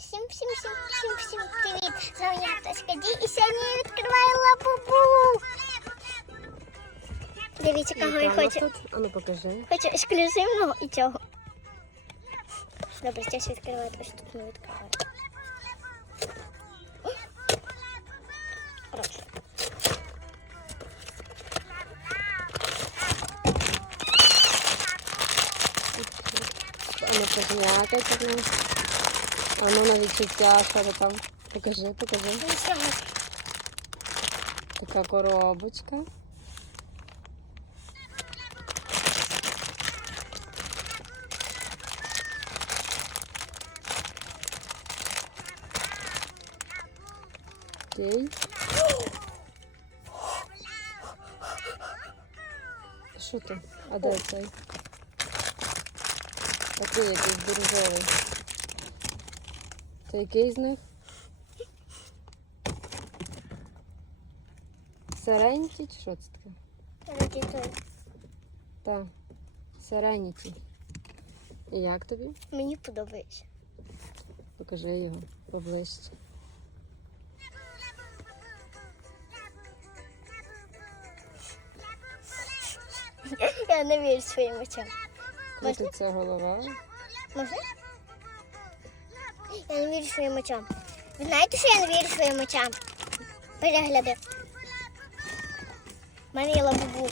Всім, всім, всім, всім, всім привіт! З вами я Пташка Ді і сьогодні я відкриваю лабубу. Дивіться, кого я Яка у нас хочу. А ну покажи. Хочу ексклюзивного і цього. Добре, зараз відкриваю, ось тут не відкриваю. Коротше. А ну. А ну на відчуття, що ти там. Покажи, покажи. Ну, все. Така коробочка. Окей. Що ти? А де цей? Такий якийсь бірюзовий. Це який з них? Сереніті чи що це таке? Той. Так. Сереніті. І як тобі? Мені подобається. Покажи його поближче. Я не вірю своїм очам. Можна? Крутиться голова. Можна? Я не вірю своїм очам. Ви знаєте, що я не вірю своїм очам? Перегляди. У мене є лабубу.